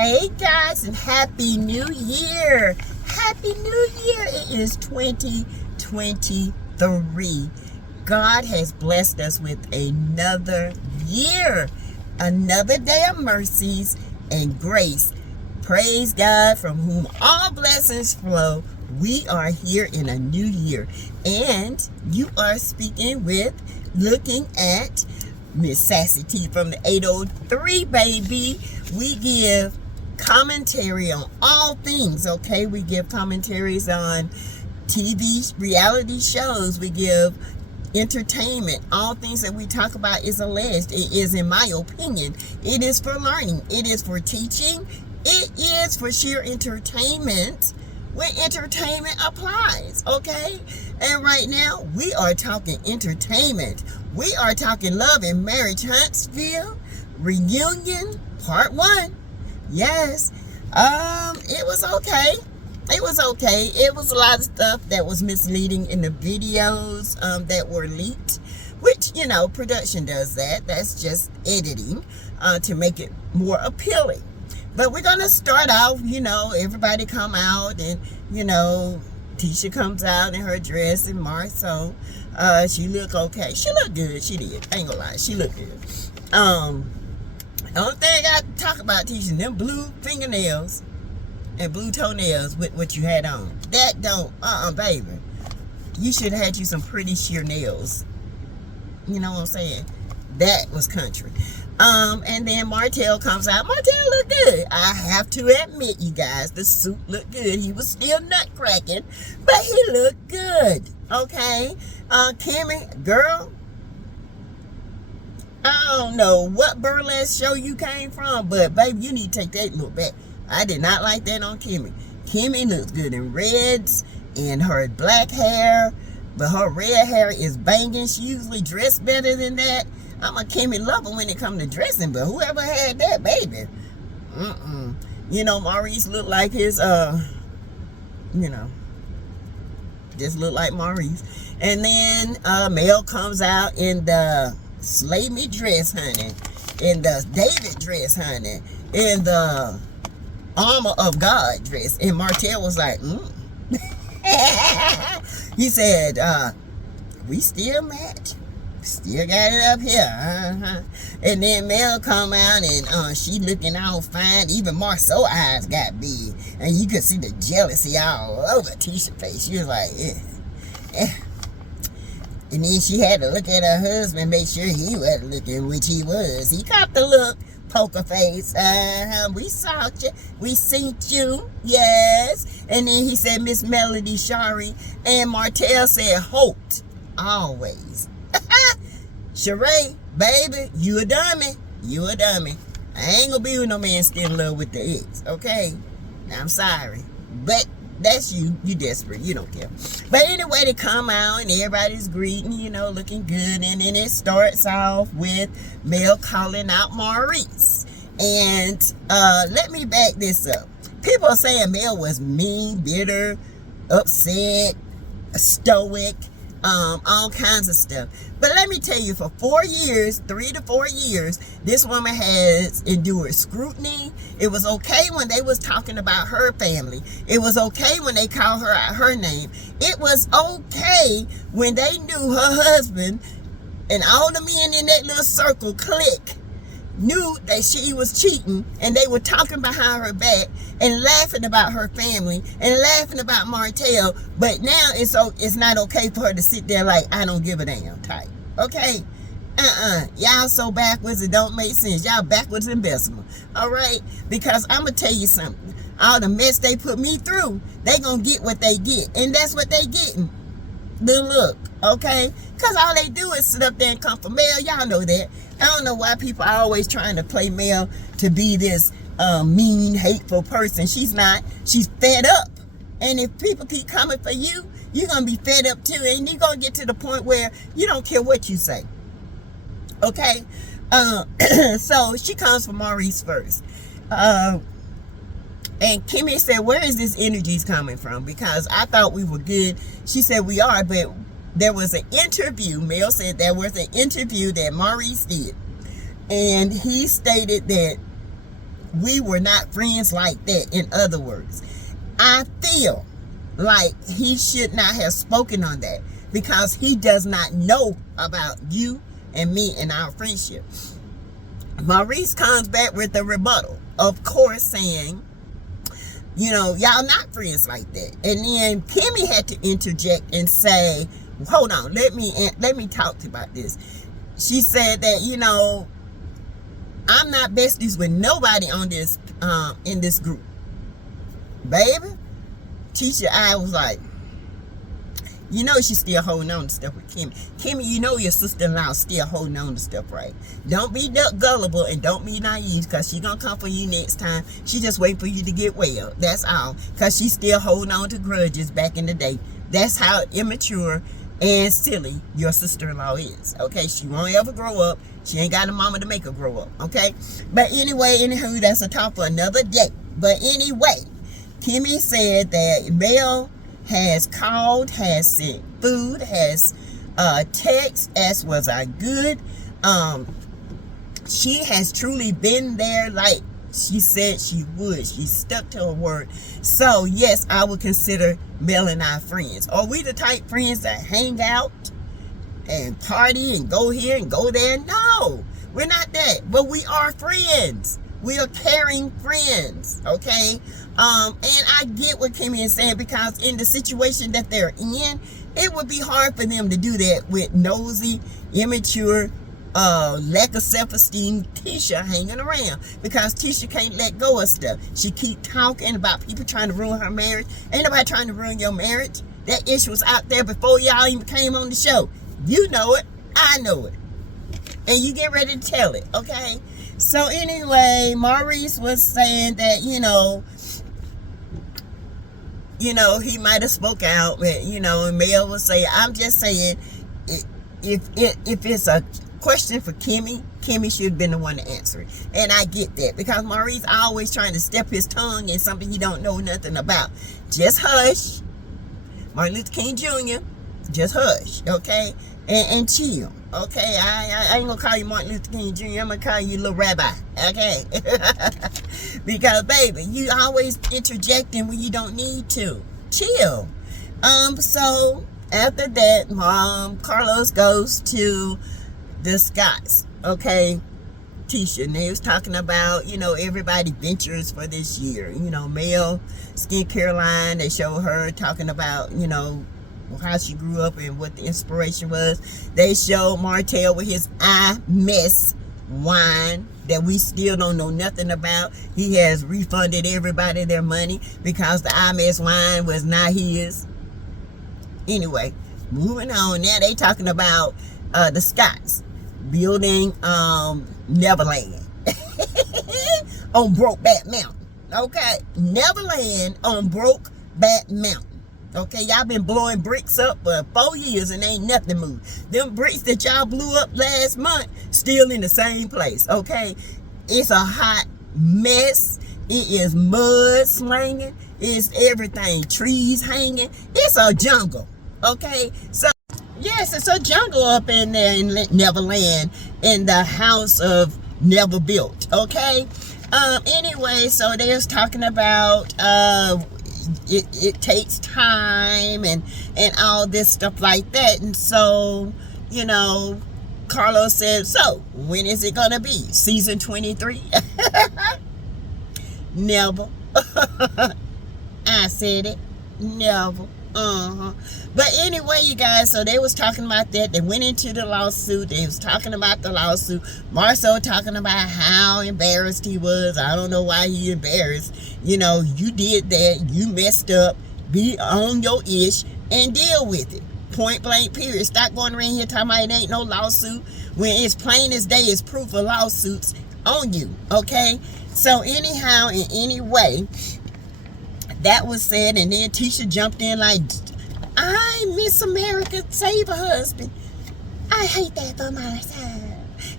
Hey guys, and Happy New Year! Happy New Year! It is 2023. God has blessed us with another year, another day of mercies and grace. Praise God, from whom all blessings flow. We are here in a new year, and you are speaking with, looking at Miss Sassy T from the 803, baby. We give commentary on all things, okay? We give commentaries on TV, reality shows. We give entertainment. All things that we talk about is alleged. It is, in my opinion, it is for learning. It is for teaching. It is for sheer entertainment when entertainment applies, okay? And right now, we are talking entertainment. We are talking Love and Marriage Huntsville reunion part 1. Yes. It was okay. It was okay. It was a lot of stuff that was misleading in the videos that were leaked, which, you know, production does that. That's just editing to make it more appealing. But we're going to start off, you know, everybody come out and, you know, Tisha comes out in her dress and Marceau. She looked okay. She looked good. She did. I ain't gonna lie. She looked good. The only thing I got to talk about, Tisha, them blue fingernails and blue toenails with what you had on. That don't, baby. You should have had you some pretty sheer nails. You know what I'm saying? That was country. And then Martell comes out. Martell looked good. I have to admit, you guys, the suit looked good. He was still nut cracking, but he looked good. Okay? Kimmy, girl, I don't know what burlesque show you came from, but baby, you need to take that look back. I did not like that on Kimmy. Kimmy looks good in reds and her black hair, but her red hair is banging. She usually dressed better than that. I'm a Kimmy lover when it comes to dressing, but whoever had that, baby, you know, Maurice looked like his, you know, just looked like Maurice. And then Mel comes out in the Slay Me dress, honey, in the David dress, honey, in the Armor of God dress. And Martell was like, He said, we still match. Still got it up here. And then Mel come out and she looking all fine. Even Marceau's eyes got big. And you could see the jealousy all over Tisha's face. She was like, eh. And then she had to look at her husband, make sure he wasn't looking, which he was. He got the look, poker face. We saw you. We seen you. Yes. And then he said, Miss Melody Shari. And Martell said, Holt. Always. Sheree, baby, you a dummy. You a dummy. I ain't gonna be with no man still in love with the ex, okay? Now, I'm sorry. But that's you. You desperate. You don't care. But anyway, they come out and everybody's greeting, you know, looking good. And then it starts off with Mel calling out Maurice. And let me back this up. People are saying Mel was mean, bitter, upset, stoic, all kinds of stuff. But let me tell you, for 4 years, 3 to 4 years, this woman has endured scrutiny. It was okay when they was talking about her family. It was okay when they called her out her name. It was okay when they knew her husband and all the men in that little circle clique knew that she was cheating, and they were talking behind her back and laughing about her family and laughing about Martell. But now it's not okay for her to sit there like, I don't give a damn type. Okay? Y'all so backwards it don't make sense. Y'all backwards in decimal. Alright? Because I'm gonna tell you something. All the mess they put me through, they gonna get what they get. And that's what they getting. The look. Okay? Because all they do is sit up there and come for Mel. Y'all know that. I don't know why people are always trying to play Mel to be this mean, hateful person. She's not. She's fed up. And if people keep coming for you, you're going to be fed up too. And you're going to get to the point where you don't care what you say. Okay? So she comes for Maurice first. And Kimmy said, where is this energies coming from? Because I thought we were good. She said we are, but there was an interview. Mel said there was an interview that Maurice did. And he stated that We were not friends like that. In other words, I feel like he should not have spoken on that because he does not know about you and me and our friendship. Maurice comes back with a rebuttal, of course, saying, you know, y'all not friends like that. And then Kimmy had to interject and say, hold on, let me talk to you about this. She said that, you know, I'm not besties with nobody on this in this group. Baby, Tisha, I was like, you know she's still holding on to stuff with Kimmy. Kimmy, you know your sister-in-law still holding on to stuff, right? Don't be gullible and don't be naive because she's going to come for you next time. She just wait for you to get well. That's all. Because she's still holding on to grudges back in the day. That's how immature and silly your sister-in-law is. Okay? She won't ever grow up. She ain't got a mama to make her grow up. Okay? But anyway, anywho, that's a talk for another day. But anyway, Kimmy said that Mel has called, has sent food, has text, as was I good. She has truly been there like she said she would. She stuck to her word. So yes, I would consider Mel and I friends. Are we the type friends that hang out and party and go here and go there? No, we're not that. But we are friends. We are caring friends, okay? And I get what Kimmy is saying because in the situation that they're in, it would be hard for them to do that with nosy, immature, lack of self-esteem Tisha hanging around because Tisha can't let go of stuff. She keep talking about people trying to ruin her marriage. Ain't nobody trying to ruin your marriage. That issue was out there before y'all even came on the show. You know it. I know it. And you get ready to tell it, okay? So anyway, Maurice was saying that, you know, he might have spoke out, but, you know, and Mel was saying, I'm just saying, if it's a question for Kimmy, Kimmy should have been the one to answer it. And I get that because Maurice always trying to step his tongue in something he don't know nothing about. Just hush. Martin Luther King Jr., just hush, okay? And chill, okay? I ain't gonna call you Martin Luther King Jr. I'm gonna call you little rabbi, okay? Because, baby, you always interjecting when you don't need to. Chill. So, after that, Carlos goes to the Scotts, okay? Tisha, and they was talking about, you know, everybody ventures for this year. You know, Mel, skincare line, they show her talking about, you know, how she grew up and what the inspiration was. They showed Martell with his I Mess wine that we still don't know nothing about. He has refunded everybody their money because the I Mess wine was not his. Anyway, moving on. Now they talking about the Scotts building Neverland on Brokeback Mountain. Okay, Neverland on Brokeback Mountain. Okay, y'all been blowing bricks up for 4 years and ain't nothing moved. Them bricks that y'all blew up last month still in the same place. Okay, it's a hot mess. It is mud slinging. It's everything. Trees hanging. It's a jungle. Okay, so yes, it's a jungle up in there in Neverland in the house of Never Built. Okay, anyway, so they was talking about it takes time and all this stuff like that. And so, you know, Carlos said, so when is it gonna be? Season 23? Never. I said it. Never. But anyway, you guys, so they was talking about that. They went into the lawsuit. They was talking about the lawsuit. Marcel talking about how embarrassed he was. I don't know why he embarrassed. You know, you did that. You messed up. Be on your ish and deal with it. Point blank, period. Stop going around here talking about it ain't no lawsuit when it's plain as day is proof of lawsuits on you. Okay? So anyhow, in any way, that was said, and then Tisha jumped in like, I miss America, save a husband. I hate that for myself.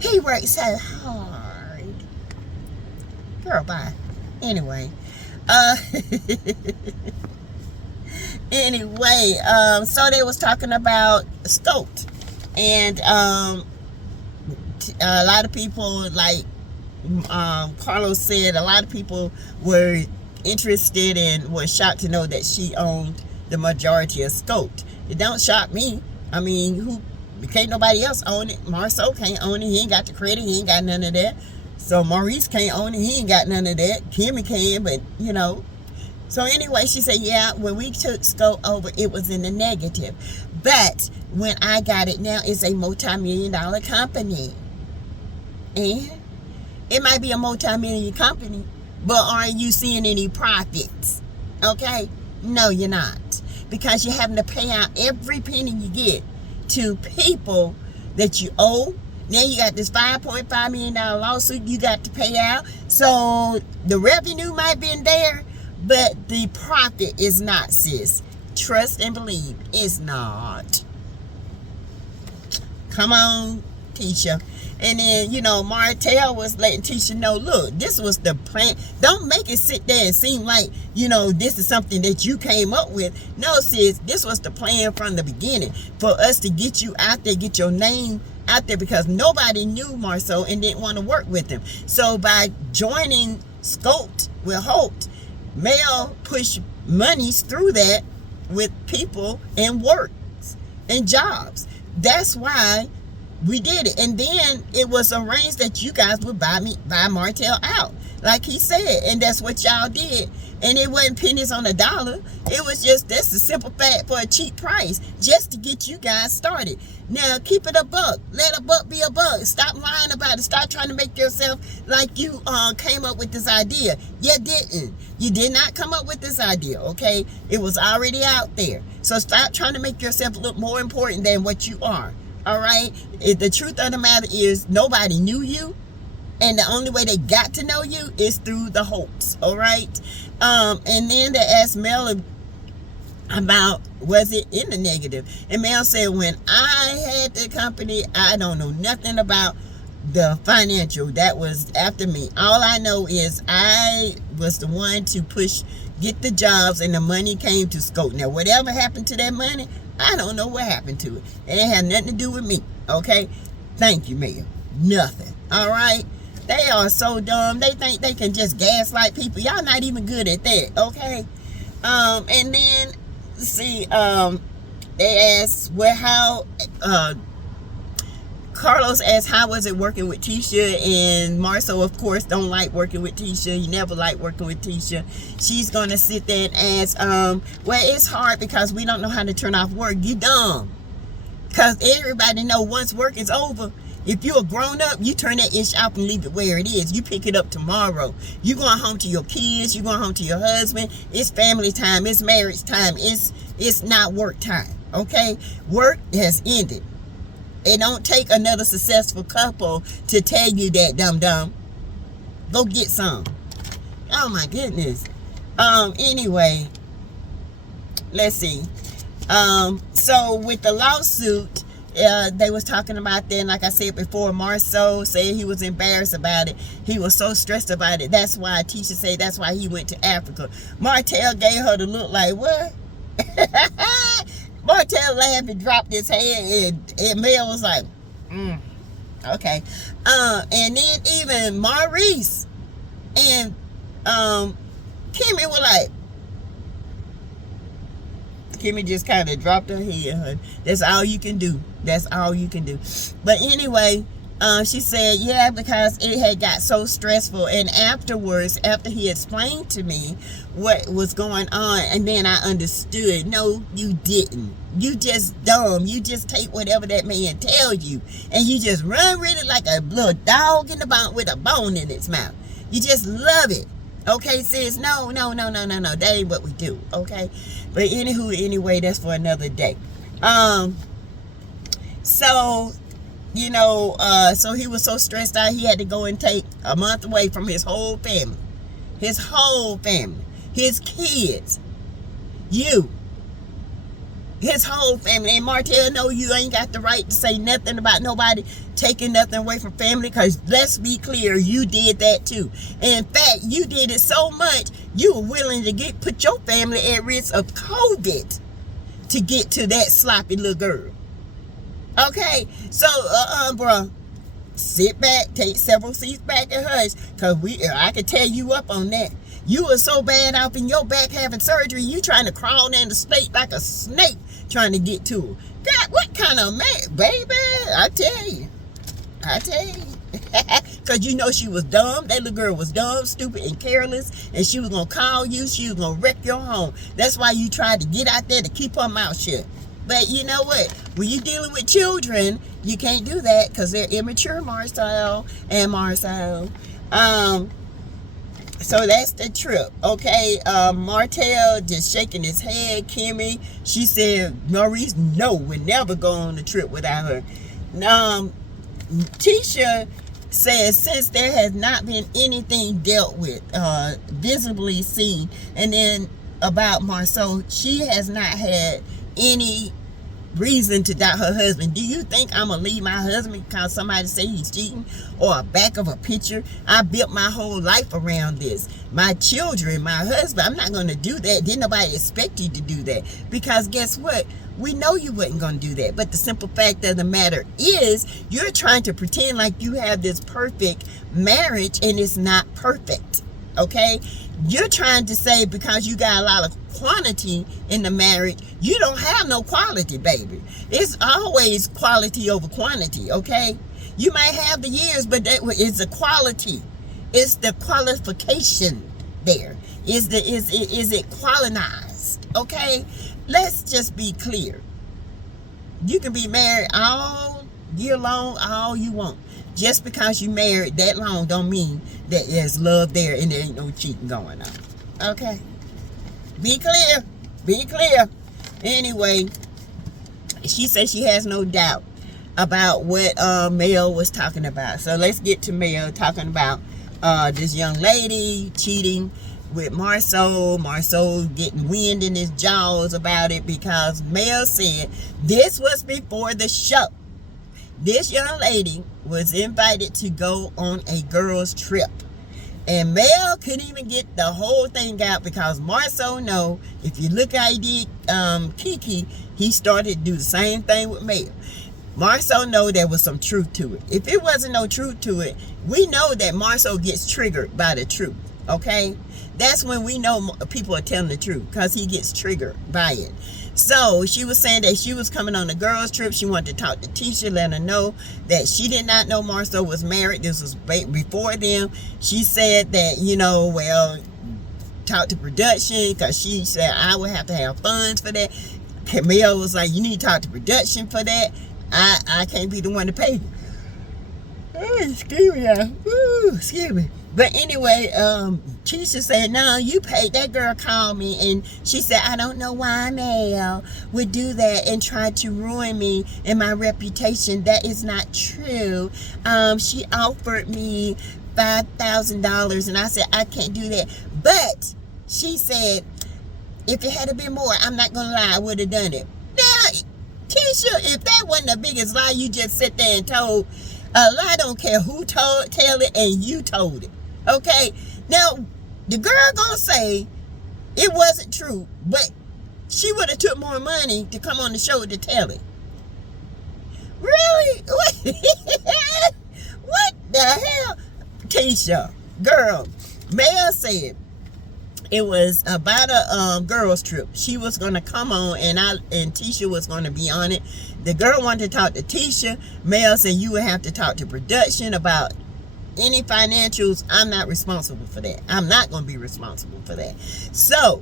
He worked so hard. Girl, bye. Anyway. Anyway, so they was talking about Scoped. And a lot of people like Carlos said a lot of people were interested and were shocked to know that she owned the majority of Scout. It don't shock me. I mean, who can't nobody else own it? Marceau can't own it. He ain't got the credit. He ain't got none of that. So Maurice can't own it. He ain't got none of that. Kimmy can, but you know. So anyway, she said, yeah, when we took Scout over, it was in the negative. But when I got it now, it's a multi-million-dollar company. And it might be a multi-million company, but aren't you seeing any profits? Okay? No, you're not. Because you're having to pay out every penny you get to people that you owe. Now you got this $5.5 million lawsuit you got to pay out. So the revenue might be in there, but the profit is not, sis. Trust and believe, it's not. Come on, Tisha. And then, you know, Martell was letting Tisha know, look, this was the plan. Don't make it sit there and seem like, you know, this is something that you came up with. No, sis, this was the plan from the beginning for us to get you out there, get your name out there, because nobody knew Marceau and didn't want to work with him. So by joining Scoped with Holt, Mel pushed monies through that with people and works and jobs. That's why we did it. And then it was arranged that you guys would buy Martell out, like he said, and that's what y'all did. And it wasn't pennies on a dollar. It was just, that's the simple fact, for a cheap price, just to get you guys started. Now keep it a buck. Let a buck be a buck. Stop lying about it. Stop trying to make yourself like you came up with this idea. You didn't. You did not come up with this idea, okay? It was already out there. So stop trying to make yourself look more important than what you are. All right? The truth of the matter is, nobody knew you, and the only way they got to know you is through the Holts. All right? And then they asked Mel about, was it in the negative? And Mel said, when I had the company, I don't know nothing about the financial. That was after me. All I know is I was the one to get the jobs, and the money came to Scope. Now, whatever happened to that money, I don't know what happened to it. It had nothing to do with me, okay? Thank you, Mel. Nothing, all right? They are so dumb. They think they can just gaslight people. Y'all not even good at that, okay? And then, see, they asked, well, how, Carlos asked, how was it working with Tisha? And Marceau, of course, don't like working with Tisha. He never liked working with Tisha. She's going to sit there and ask, well, it's hard because we don't know how to turn off work. You dumb. Because everybody know once work is over, if you're a grown up, you turn that ish off and leave it where it is. You pick it up tomorrow. You going home to your kids. You going home to your husband. It's family time. It's marriage time. It's not work time. Okay? Work has ended. It don't take another successful couple to tell you that, dum-dum. Go get some. Oh, my goodness. Anyway, let's see. So, with the lawsuit, they was talking about that, and like I said before, Marceau said he was embarrassed about it. He was so stressed about it. That's why Tisha said that's why he went to Africa. Martell gave her the look like, what? Martell laughed and dropped his head, and Mel was like, okay. And then even Maurice and Kimmy were like, Kimmy just kind of dropped her head. That's all you can do. That's all you can do. But anyway, she said, yeah, because it had got so stressful. And afterwards, after he explained to me what was going on, and then I understood. No, you didn't. You just dumb. You just take whatever that man tells you, and you just run with it like a little dog in the bone with a bone in its mouth. You just love it. Okay, sis? No. That ain't what we do. Okay? But anyway, that's for another day. So, you know, so he was so stressed out, he had to go and take a month away from his whole family. His whole family. His kids. You. His whole family. And Martell, no, you ain't got the right to say nothing about nobody taking nothing away from family, because let's be clear, you did that too. And in fact, you did it so much, you were willing to put your family at risk of COVID to get to that sloppy little girl. Okay, so, bro, sit back, take several seats back and hush, because I could tear you up on that. You were so bad off in your back having surgery, you trying to crawl down the state like a snake trying to get to her. God, what kind of man, baby? I tell you. Because you know she was dumb. That little girl was dumb, stupid, and careless. And she was going to call you. She was going to wreck your home. That's why you tried to get out there to keep her mouth shut. But you know what? When you're dealing with children, you can't do that because they're immature, Marcel and Marcel. So that's the trip, okay? Martell just shaking his head. Kimmy, she said, Maurice, no, we'll never go on the trip without her. Tisha says since there has not been anything dealt with, visibly seen, and then about Marceau, she has not had any reason to doubt her husband. Do you think I'm gonna leave my husband because somebody say he's cheating or a back of a picture? I built my whole life around this. My children, my husband, I'm not gonna do that. Didn't nobody expect you to do that, because guess what? We know you wasn't gonna do that. But the simple fact of the matter is you're trying to pretend like you have this perfect marriage, and it's not perfect. Okay, you're trying to say because you got a lot of quantity in the marriage, you don't have no quality, baby. It's always quality over quantity. Okay, you might have the years, but that is the quality. It's the qualification there. Is it qualitized? Okay, let's just be clear. You can be married all year long, all you want. Just because you married that long don't mean that there's love there and there ain't no cheating going on. Okay? Be clear. Be clear. Anyway, she says she has no doubt about what Mel was talking about. So let's get to Mel talking about this young lady cheating with Marceau. Marceau getting wind in his jaws about it because Mel said this was before the show. This young lady was invited to go on a girls' trip. And Mel couldn't even get the whole thing out because Marceau know, if you look how he did Kiki, he started to do the same thing with Mel. Marceau know there was some truth to it. If it wasn't no truth to it, we know that Marceau gets triggered by the truth. Okay? That's when we know people are telling the truth, because he gets triggered by it. So she was saying that she was coming on a girls' trip. She wanted to talk to Tisha, let her know that she did not know Marceau was married. This was before them. She said that, you know, well, talk to production, because she said I would have to have funds for that. Camille was like, you need to talk to production for that. I can't be the one to pay. Oh, excuse me, y'all. Ooh, excuse me. But anyway, Tisha said, no, you paid. That girl called me and she said, I don't know why Mel would do that and try to ruin me and my reputation. That is not true. She offered me $5,000 and I said, I can't do that. But she said, if it had been more, I'm not going to lie, I would have done it. Now, Tisha, if that wasn't the biggest lie you just sit there and told, a lie don't care who tell it, and you told it. Okay? Now, the girl gonna say it wasn't true, but she would have took more money to come on the show to tell it. Really? What the hell? Tisha, girl, Mel said it was about a girls' trip. She was gonna come on, and Tisha was gonna be on it. The girl wanted to talk to Tisha. Mel said you would have to talk to production about any financials. I'm not responsible for that. I'm not gonna be responsible for that. So,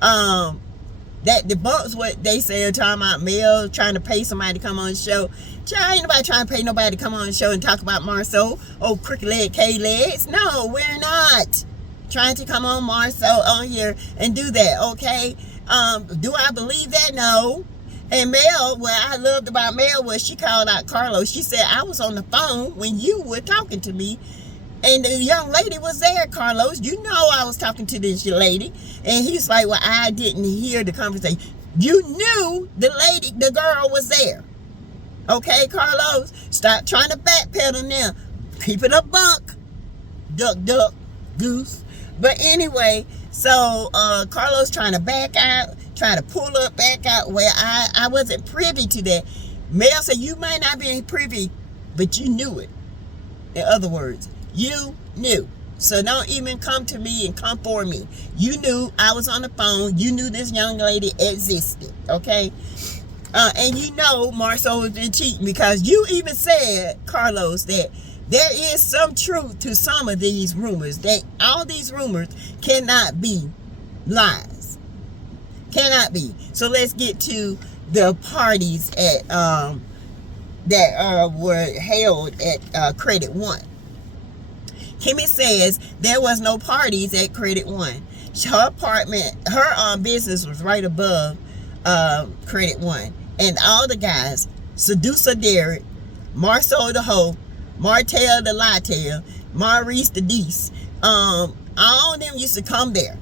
that debunks what they say talking about Mel trying to pay somebody to come on the show. Child, ain't nobody trying to pay nobody to come on the show and talk about Marceau. Oh, crooked leg, K-legs. No, we're not trying to come on Marceau on here and do that, okay? Do I believe that? No. And Mel, what I loved about Mel was she called out Carlos. She said, I was on the phone when you were talking to me, and the young lady was there, Carlos. You know I was talking to this lady. And he's like, well, I didn't hear the conversation. You knew the girl was there. Okay, Carlos? Stop trying to backpedal now. Keep it a buck. Duck, duck, goose. But anyway, so Carlos trying to back out, trying to pull back out. Well, I wasn't privy to that. Mel said, you might not be privy but you knew it. In other words, you knew. So don't even come to me and come for me. You knew I was on the phone. You knew this young lady existed, okay? And you know Marceau has been cheating, because you even said, Carlos, that there is some truth to some of these rumors. That all these rumors cannot be lies. Cannot be. So let's get to the parties at that were held at Credit One. Kimmy says there was no parties at Credit One. Her apartment, her business was right above Credit One. And all the guys, Seducer Derek, Marceau the Hoe, Martell the Littell, Maurice the Deese, all of them used to come there.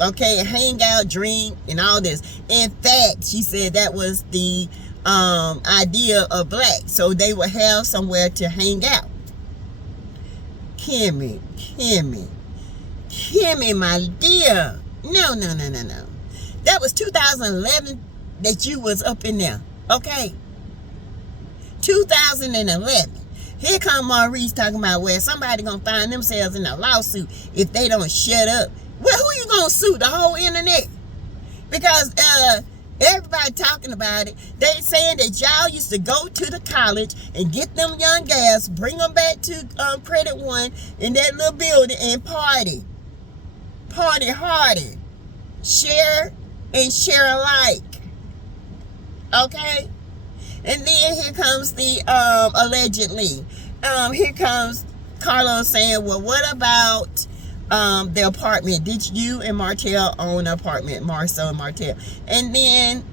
Okay, hang out, drink, and all this. In fact, she said that was the idea of Black, so they would have somewhere to hang out. Kimmy, my dear. No. That was 2011 that you was up in there, okay? 2011. Here come Maurice talking about where somebody gonna find themselves in a lawsuit if they don't shut up. Well, who you gonna sue? The whole internet? Because everybody talking about it. They saying that y'all used to go to the college and get them young gals, bring them back to Credit One in that little building and party hardy, share and share alike. Okay, and then here comes the allegedly. Here comes Carlos saying, well, what about the apartment? Did you and Martell own an apartment? Marceau and Martell. And then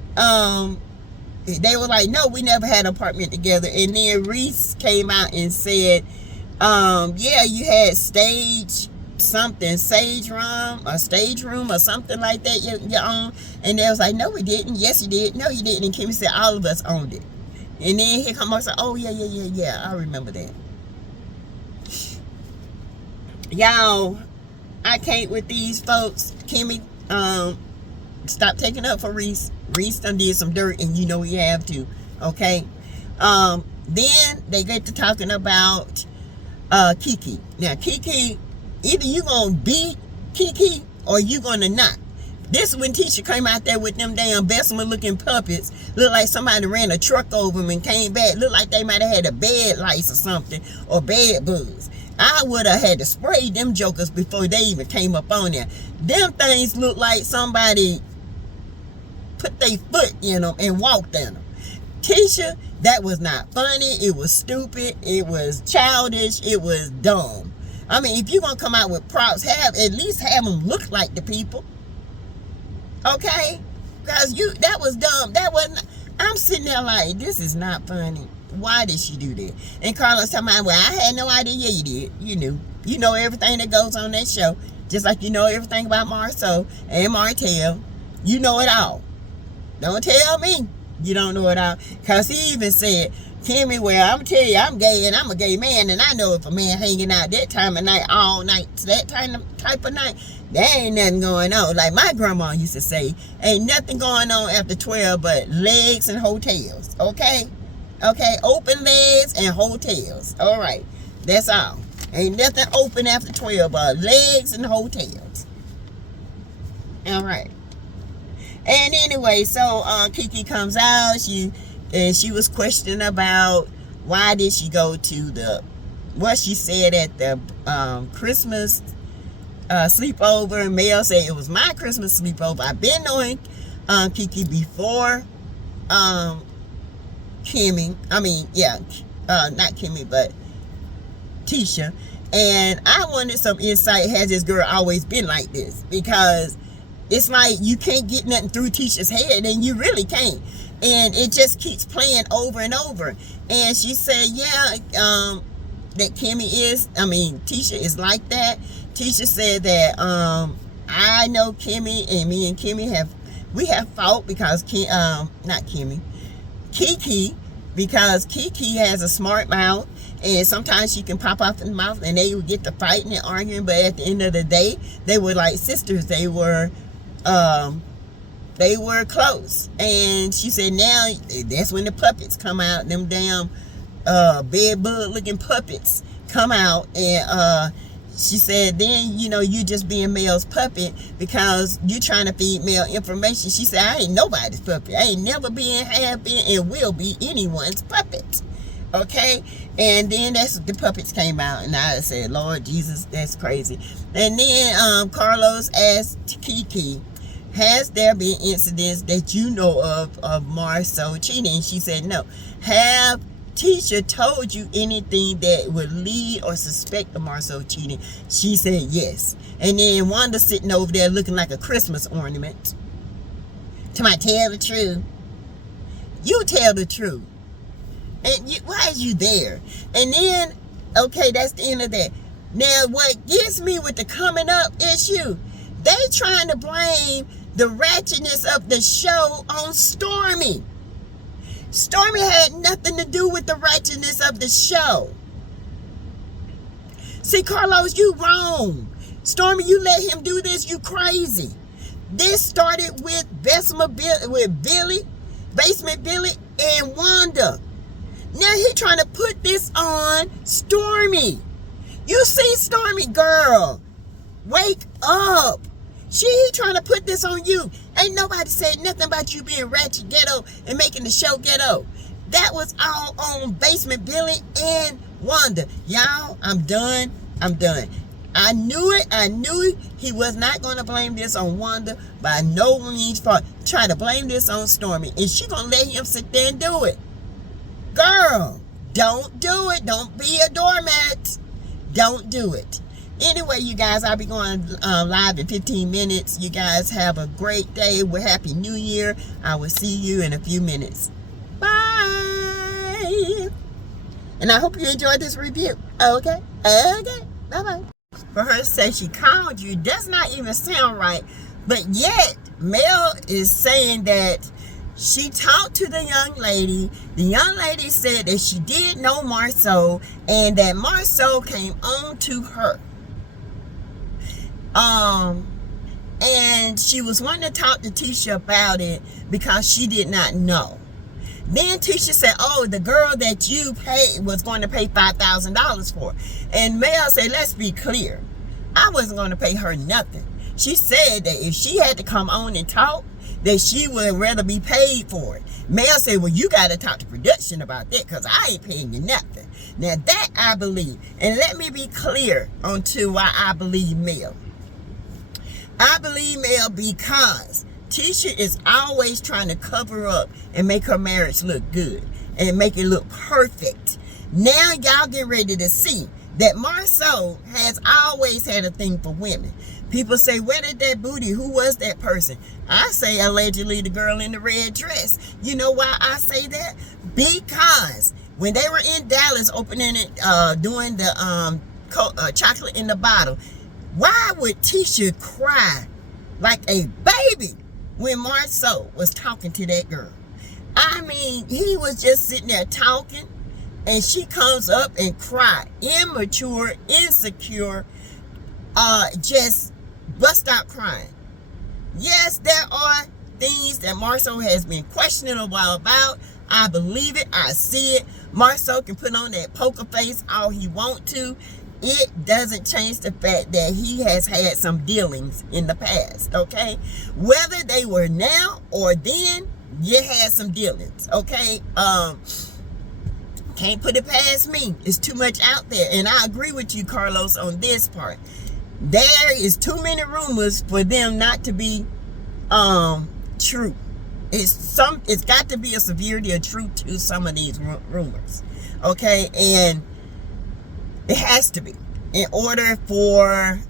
they were like, no, we never had an apartment together. And then Reese came out and said, yeah, you had stage room or something like that you own. And they was like, no, we didn't. Yes, you did. No, you didn't. And Kimmy said, all of us owned it. And then here come Marcel. Oh, yeah, I remember that. Y'all, I can't with these folks. Kimmy, stop taking up for Reese. Reese done did some dirt, and you know we have to. Okay. Then they get to talking about Kiki. Now, Kiki, either you gonna beat Kiki or you gonna not. This is when Tisha came out there with them damn Bessemer looking puppets. Looked like somebody ran a truck over them and came back. Looked like they might have had a bed lice or something, or bed bugs. I would have had to spray them jokers before they even came up on there. Them things look like somebody put their foot in them and walked in them. Tisha, that was not funny. It was stupid. It was childish. It was dumb. I mean, if you're going to come out with props, at least have them look like the people. Okay? Because that was dumb. That wasn't, I'm sitting there like, this is not funny. Why did she do that? And Carlos talking about, well, I had no idea. Yeah, you did. You knew. You know everything that goes on that show. Just like you know everything about Marceau and Martell. You know it all. Don't tell me you don't know it all. Because he even said, Kimmy, well, I'm going to tell you, I'm gay and I'm a gay man. And I know if a man hanging out that time of night, all night, that type of night, there ain't nothing going on. Like my grandma used to say, ain't nothing going on after 12 but legs and hotels. Okay? Okay? Open legs and hotels. All right. That's all. Ain't nothing open after 12 but legs and hotels. All right. And anyway, so Kiki comes out. She was questioning about why did she go to what she said at the Christmas sleepover. And Mel said it was my Christmas sleepover. I've been knowing Kiki before Kimmy. I mean, yeah, not Kimmy, but Tisha. And I wanted some insight. Has this girl always been like this? Because it's like you can't get nothing through Tisha's head, and you really can't. And it just keeps playing over and over. And she said, yeah, that Tisha is like that. Tisha said that I know Kimmy, and me and Kimmy have fought because Kiki, because Kiki has a smart mouth, and sometimes she can pop off in the mouth, and they would get to fighting and arguing. But at the end of the day, they were like sisters. They were close. And she said now that's when the puppets come out, them damn bed bug looking puppets come out, and she said, then, you know, you just being Mel's puppet because you trying to feed Mel information. She said, I ain't nobody's puppet. I ain't never been, have been, and will be anyone's puppet. Okay? And then the puppets came out, and I said, Lord Jesus, that's crazy. And then Carlos asked Kiki, has there been incidents that you know of Marceau cheating? And she said, no. Have Tisha told you anything that would lead or suspect the Marceau cheating? She said yes. And then Wanda sitting over there looking like a Christmas ornament. To my tell the truth. You tell the truth. And why is you there? And then, okay, that's the end of that. Now, what gets me with the coming up issue, they trying to blame the ratchetness of the show on Stormy. Stormy had nothing to do with the ratchetness of the show. See, Carlos, you wrong. Stormy, you let him do this, you crazy. This started with Basement Billy, and Wanda. Now he trying to put this on Stormy. You see, Stormy, girl, wake up. He trying to put this on you. Ain't nobody said nothing about you being ratchet ghetto and making the show ghetto. That was all on Basement Billy and Wanda. Y'all, I'm done. I'm done. I knew it. I knew he was not going to blame this on Wanda by no means. Trying to blame this on Stormy. And she going to let him sit there and do it. Girl, don't do it. Don't be a doormat. Don't do it. Anyway, you guys, I'll be going live in 15 minutes. You guys have a great day. Well, Happy New Year. I will see you in a few minutes. Bye. And I hope you enjoyed this review. Okay? Okay. Bye-bye. For her to say she called you does not even sound right. But yet, Mel is saying that she talked to the young lady. The young lady said that she did know Marceau and that Marceau came on to her. And she was wanting to talk to Tisha about it because she did not know. Then Tisha said, oh, the girl that you paid was going to pay $5,000 for. And Mel said, let's be clear. I wasn't going to pay her nothing. She said that if she had to come on and talk, that she would rather be paid for it. Mel said, well, you got to talk to production about that because I ain't paying you nothing. Now that I believe. And let me be clear on to why I believe Mel. I believe Mel because Tisha is always trying to cover up and make her marriage look good and make it look perfect. Now y'all get ready to see that Marceau has always had a thing for women. People say, where did that booty? Who was that person? I say allegedly the girl in the red dress. You know why I say that? Because when they were in Dallas opening it, doing the chocolate in the bottle, why would Tisha cry like a baby when Marceau was talking to that girl? I mean, he was just sitting there talking, and she comes up and cry. Immature, insecure, just bust out crying. Yes, there are things that Marceau has been questioning a while about. I believe it. I see it. Marceau can put on that poker face all he want to. It doesn't change the fact that he has had some dealings in the past, okay? Whether they were now or then, you had some dealings, okay? Can't put it past me. It's too much out there. And I agree with you, Carlos, on this part. There is too many rumors for them not to be true. It's got to be a severity of truth to some of these rumors, okay? And it has to be in order for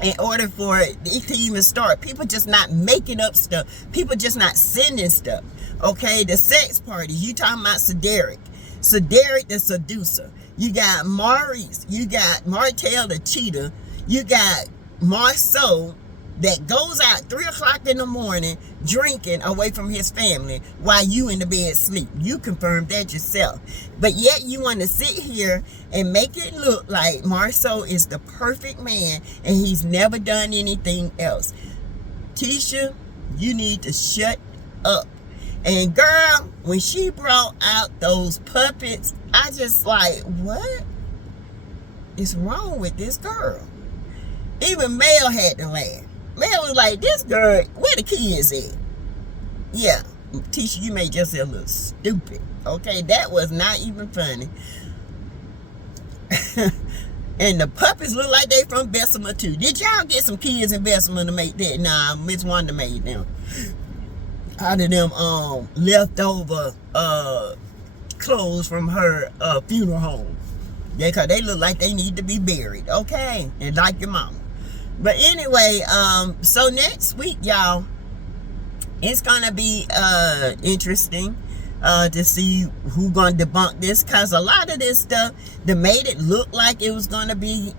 it to even start. People just not making up stuff. People just not sending stuff. Okay, the sex parties. You talking about Cedric the seducer. You got Maurice. You got Martell the cheater. You got Marceau that goes out 3 o'clock in the morning drinking away from his family while you in the bed sleep. You confirmed that yourself. But yet you want to sit here and make it look like Marceau is the perfect man and he's never done anything else. Tisha, you need to shut up. And girl, when she brought out those puppets, I just like, what is wrong with this girl? Even Mel had to laugh. Mel was like, this girl, where the kids at? Yeah, Tisha, you may just say a little stupid. Okay, that was not even funny. And the puppets look like they from Bessemer too. Did y'all get some kids in Bessemer to make that? Nah, Miss Wanda made them. Out of them leftover clothes from her funeral home. Yeah, cause they look like they need to be buried. Okay, and like your mama. But anyway, so next week, y'all, it's gonna be interesting to see who gonna debunk this, cause a lot of this stuff that made it look like it was gonna be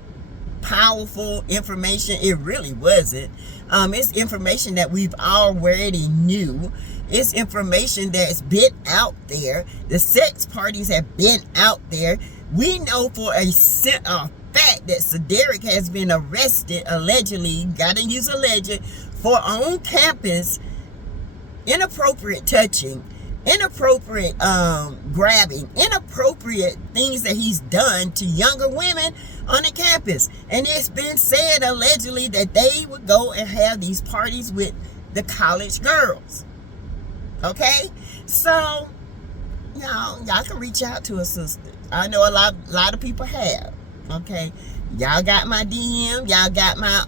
powerful information, it really wasn't. It's information that we've already knew. It's information that's been out there. The sex parties have been out there. We know for a fact that Cedric has been arrested, allegedly, gotta use alleged, for on campus inappropriate touching, inappropriate grabbing, inappropriate things that he's done to younger women on the campus. And it's been said allegedly that they would go and have these parties with the college girls. Okay, so y'all can reach out to a sister. I know a lot of people have. Okay, y'all got my DM, y'all got my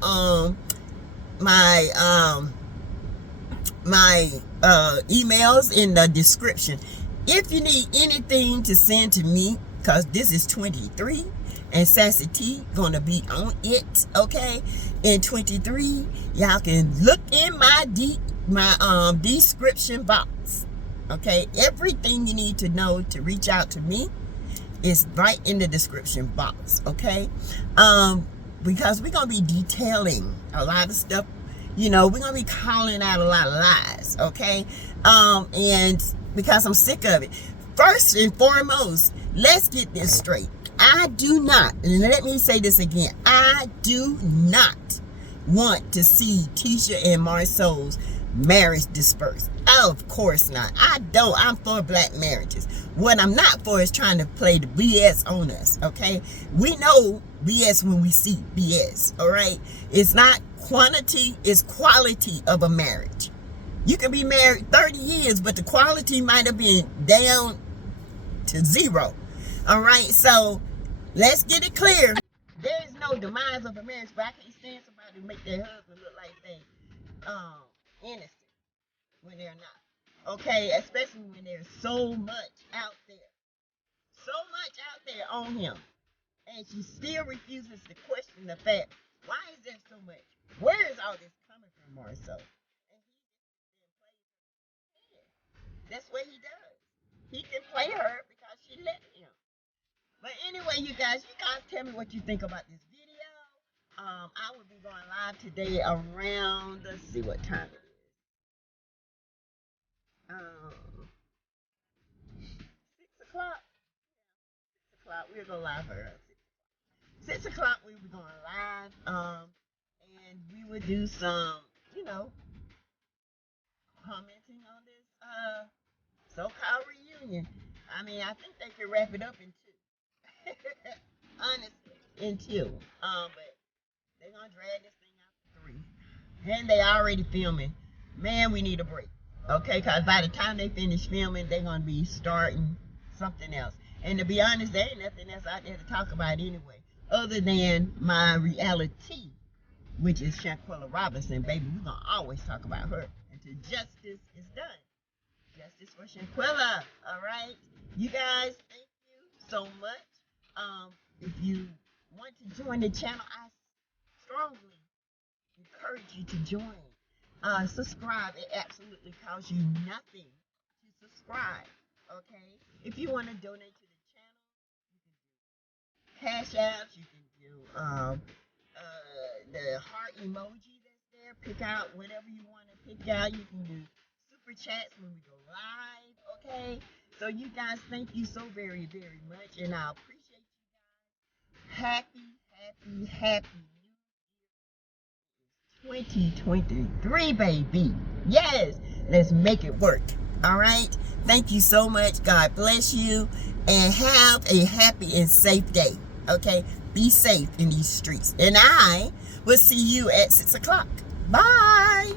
emails in the description. If you need anything to send to me, because this is 23 and Sassy T gonna be on it, okay? In 23, y'all can look in my description box, okay? Everything you need to know to reach out to me is right in the description box, okay? Because we're gonna be detailing a lot of stuff. You know, we're gonna be calling out a lot of lies, okay? And because I'm sick of it. First and foremost, let's get this straight. I do not, and let me say this again, I do not want to see Tisha and Marceau's marriage dispersed. Of course not. I don't. I'm for black marriages. What I'm not for is trying to play the BS on us, okay? We know BS when we see BS, all right? It's not quantity, it's quality of a marriage. You can be married 30 years, but the quality might have been down to zero, all right? So let's get it clear. There is no demise of a marriage, but I can't stand somebody who make their husband look like they innocent when they're not. Okay, especially when there's so much out there. So much out there on him. And she still refuses to question the fact, why is there so much? Where is all this coming from, Marceau? And that's what he does. He can play her because she let him. But anyway, you guys tell me what you think about this video. I will be going live today around, let's see what time it is. 6 o'clock. 6 o'clock. We'll go live around 6 o'clock. We'll be going live. And we will do some, commenting on this so-called reunion. I mean, I think they can wrap it up in 2. Honestly, in 2. But they're gonna drag this thing out to 3. And they already filming. Man, we need a break. Okay, because by the time they finish filming, they're going to be starting something else. And to be honest, there ain't nothing else out there to talk about anyway, other than my reality, which is Shanquella Robinson. Baby, we're going to always talk about her until justice is done. Justice for Shanquella, all right? You guys, thank you so much. If you want to join the channel, I strongly encourage you to join. Subscribe. It absolutely costs you nothing to subscribe, okay? If you want to donate to the channel, you can do cash apps, you can do the heart emoji that's there. Pick out whatever you want to pick out. You can do super chats when we go live, okay? So you guys, thank you so very, very much, and I appreciate you guys. Happy 2023, baby. Yes, let's make it work. All right, Thank you so much. God bless you. And have a happy and safe day. Okay? Be safe in these streets. And I will see you at 6 o'clock. Bye.